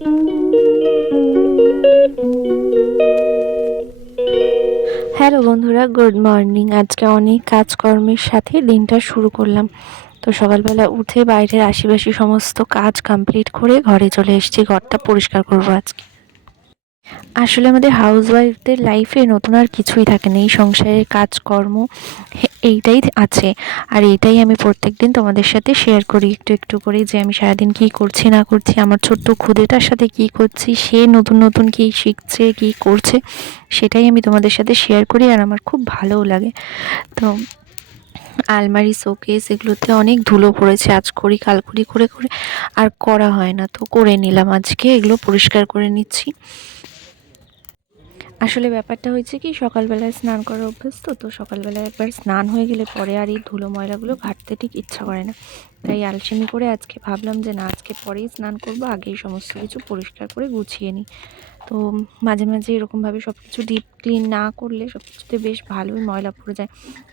Hello বন্ধুরা, good morning. আজকে অনেক কাজকর্মের সাথে দিনটা শুরু করলাম। তো সকালবেলা উঠে বাইরের আশেপাশে সমস্ত কাজ কমপ্লিট করে ঘরে চলে এসেছি। ঘরটা পরিষ্কার করবো আজকে। আসলে আমাদের হাউসওয়াইফদের লাইফে নতুন আর কিছুই থাকে না, এই সংসারের কাজকর্ম এইটাই আছে। আর এইটাই আমি প্রত্যেকদিন তোমাদের সাথে শেয়ার করি একটু একটু করে, যে আমি সারাদিন কী করছি না করছি, আমার ছোট্ট খুদেটার সাথে কী করছি, সে নতুন নতুন কী শিখছে কী করছে, সেটাই আমি তোমাদের সাথে শেয়ার করি। আর আমার খুব ভালোও লাগে। তো আলমারি, শোকেস এগুলোতে অনেক ধুলো পড়েছে, আজ করি কাল করি করে করে আর করা হয় না, তো করে নিলাম আজকে, এগুলো পরিষ্কার করে নিচ্ছি। আসলে ব্যাপারটা হয়েছে কি, সকালবেলায় স্নান করার অভ্যাস, তো সকালবেলায় একবার স্নান হয়ে গেলে পরে আর এই ধুলো ময়লাগুলো ঘাঁটতে ঠিক ইচ্ছা করে না। তাই আলসেমি করে আজকে ভাবলাম যে না, আজকে পরেই স্নান করবো, আগেই সমস্ত কিছু পরিষ্কার করে গুছিয়ে নিই। তো মাঝে মাঝে এরকমভাবে সব কিছু ডিপ ক্লিন না করলে সব কিছুতে বেশ ভালোই ময়লা পড়ে যায়।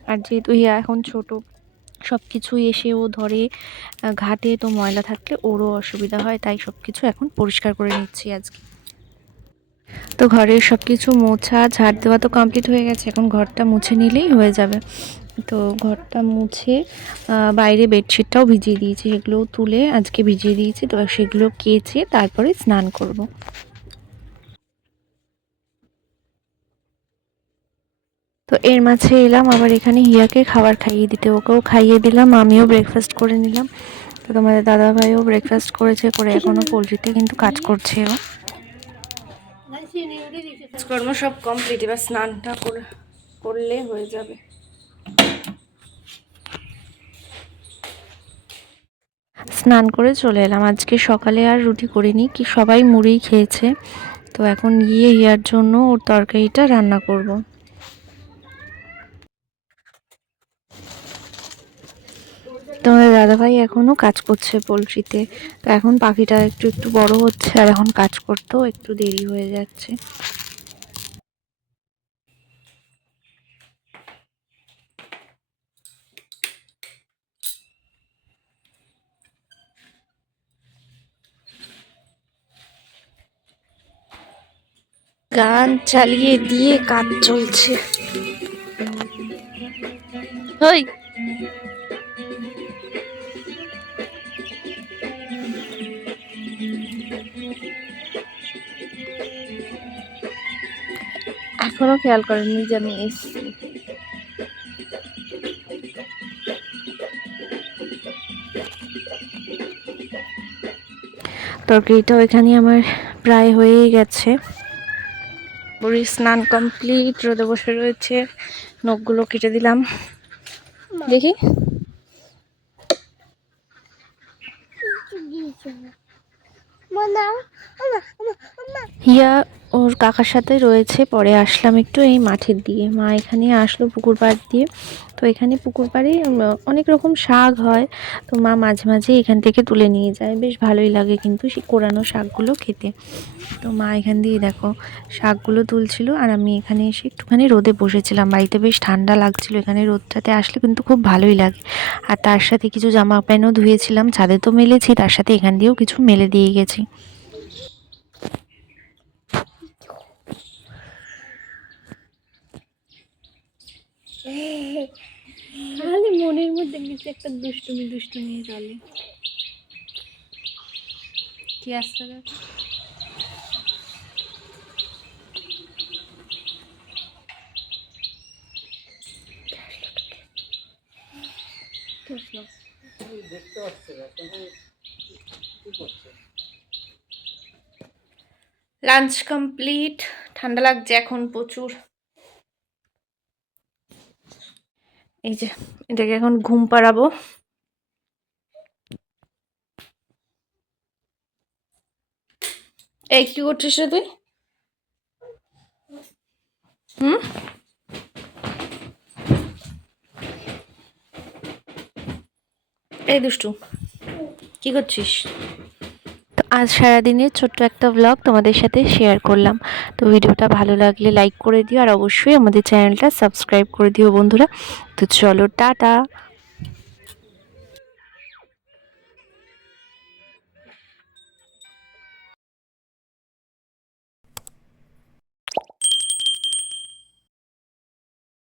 আর যেহেতু হিয়া এখন ছোট, সব কিছুই এসে ও ধরে ঘাটে, তো ময়লা থাকলে ওরও অসুবিধা হয়, তাই সব কিছু এখন পরিষ্কার করে নিচ্ছি আজকে। তো ঘরের সব কিছু মোছা ঝাড় দেওয়া তো কমপ্লিট হয়ে গেছে, এখন ঘরটা মুছে নিলেই হয়ে যাবে। তো ঘরটা মুছে বাইরে বেডশিটটাও ভিজিয়ে দিয়েছি, সেগুলোও তুলে আজকে ভিজিয়ে দিয়েছি। তো সেগুলো কেচে তারপরে স্নান করব। তো এর মাঝে এলাম আবার এখানে হিয়াকে খাবার খাইয়ে দিতে, ওকেও খাইয়ে দিলাম, আমিও ব্রেকফাস্ট করে নিলাম। তো তোমাদের দাদাভাইও ব্রেকফাস্ট করেছে, করে এখনও পোলট্রিতে কিন্তু কাজ করছে ও। কাজকর্ম সব কমপ্লিট, এবার স্নানটা করলে হয়ে যাবে। স্নান করে চলে এলাম। আজকে সকালে আর রুটি করিনি, কি সবাই মুড়ি খেয়েছে। তো এখন গিয়ে হিয়ার জন্য ওর তরকারিটা রান্না করব। তোমাদের দাদাভাই এখনও কাজ করছে পোলট্রিতে। তো এখন পাখিটা একটু একটু বড় হচ্ছে, আর এখন কাজ করতেও একটু দেরি হয়ে যাচ্ছে। গান চালিয়ে দিয়ে কাজ চলছে। ওই এখনো খেয়াল করেননি যে আমি এসছি। তরকারিটাও এখানে আমার প্রায় হয়েই গেছে। বুড়ির স্নান কমপ্লিট, রোদে বসে রয়েছে, নখগুলো কেটে দিলাম। দেখি হিয়া ওর কাকার সাথে রয়েছে, পরে আসলাম একটু এই মাঠের দিয়ে, মা এখানে আসলো পুকুর পাড় দিয়ে। তো এখানে পুকুর পাড়ে অনেক রকম শাক হয়, তো মা মাঝে মাঝে এখান থেকে তুলে নিয়ে যায়, বেশ ভালোই লাগে কিন্তু সেই কোরানো শাকগুলো খেতে। তো মা এখান দিয়ে দেখো শাকগুলো তুলছিল, আর আমি এখানে এসে একটুখানি রোদে বসেছিলাম। বাড়িতে বেশ ঠান্ডা লাগছিল, এখানে রোদটাতে আসলে কিন্তু খুব ভালোই লাগে। আর তার সাথে কিছু জামা প্যান্টও ধুয়েছিলাম, ছাদে তো মেলেছি, তার সাথে এখান দিয়েও কিছু মেলে দিয়ে গেছি। তাহলে মনের মধ্যে কিছু একটা দুষ্টুমি দুষ্টুমি চলে। কি আসছে লাঞ্চ কমপ্লিট, ঠান্ডা লাগছে এখন প্রচুর। এই যে এটাকে এখন ঘুম পাড়াবো। এই কি করছিস রে তুই? এই দুষ্টু, কি করছিস? তো আজ সারাদিনের ছোট্ট একটা ব্লগ তোমাদের সাথে শেয়ার করলাম। তো ভিডিওটা ভালো লাগলে লাইক করে দিও, আর অবশ্যই আমাদের চ্যানেলটা সাবস্ক্রাইব করে দিও বন্ধুরা। তো চলো, টাটা।